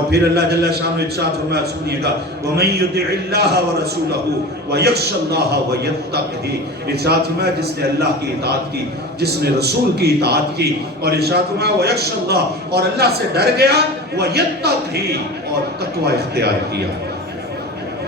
اور پھر اللہ جل شانہ ارشاد فرمایا سنیے گا وَمَن يُطِعِ اللَّهَ وَرَسُولَهُ وَيَخْشَ اللَّهَ وَيَتَّقْهِ، ارشاد فرمایا جس نے اللہ کی اطاعت کی، جس نے رسول کی اطاعت کی، اور ارشاد فرمایا وَيَخْشَ اللَّهَ، اور اللہ سے ڈر گیا، وَيَتَّقْهِ، اور تقوی اختیار کیا۔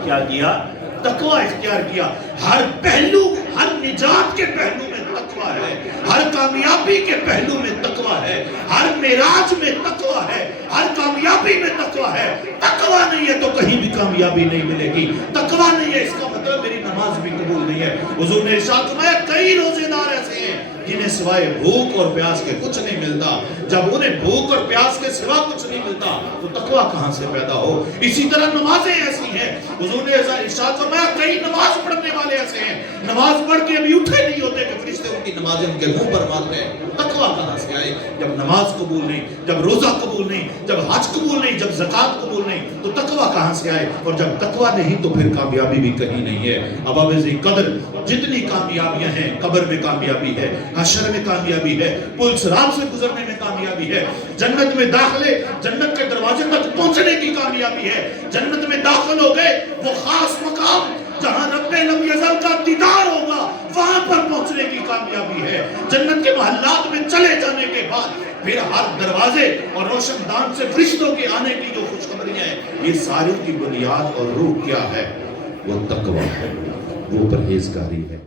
کیا کیا؟ تقوی اختیار کیا۔ ہر پہلو، ہر نجات کے پہلو میں تقوی ہے، ہر کامیابی کے پہلو میں تقوی ہے، ہر معراج میں تقوی ہے، ہر کامیابی میں تقوی ہے۔ تقوی نہیں ہے تو کہیں بھی کامیابی نہیں ملے گی، تقوی نہیں ہے اس کا مطلب میری نماز بھی قبول نہیں ہے۔ حضور نے ارشاد فرمایا کئی روزے دار ایسے ہیں جنہیں سوائے بھوک اور پیاس کے کچھ نہیں ملتا۔ جب انہیں بھوک اور پیاس کے سوا کچھ نہیں ملتا تو تقوی کہاں سے پیدا ہو؟ اسی طرح نمازیں ایسی ہیں، حضور نے ارشاد فرمایا کئی نماز پڑھنے والے ایسے ہیں، نماز پڑھ کے ابھی اٹھے نہیں ہوتے کہ فرشتے ان کی نمازیں ان کے منہ پر مارتے ہیں۔ تقوی کہاں سے آئے؟ جب نماز قبول نہیں، جب روزہ قبول نہیں، جب حج قبول نہیں، جب زکوٰۃ قبول نہیں، تو تقوی کہاں سے آئے؟ اور جب تقوی نہیں تو پھر کامیابی بھی کہیں نہیں ہے۔ اب ذی قدر جتنی کامیابیاں ہیں، قبر میں کامیابی ہے، حشر میں کامیابی ہے، پل صراط سے گزرنے میں کامیابی ہے، جنت میں داخلے، جنت کے دروازے تک پہنچنے کی کامیابی ہے، جنت میں داخل ہو گئے وہ خاص مقام جہاں رب لم یزل کا دیدار ہوگا، وہاں پر پہنچنے کی کامیابی ہے، جنت کے محلات میں چلے جانے کے بعد پھر ہر دروازے اور روشن دان سے فرشتوں کے آنے کی جو خوشخبریاں ہیں، یہ ساری کی بنیاد اور روح کیا ہے؟ وہ تقوی ہے، وہ پرہیزگاری ہے۔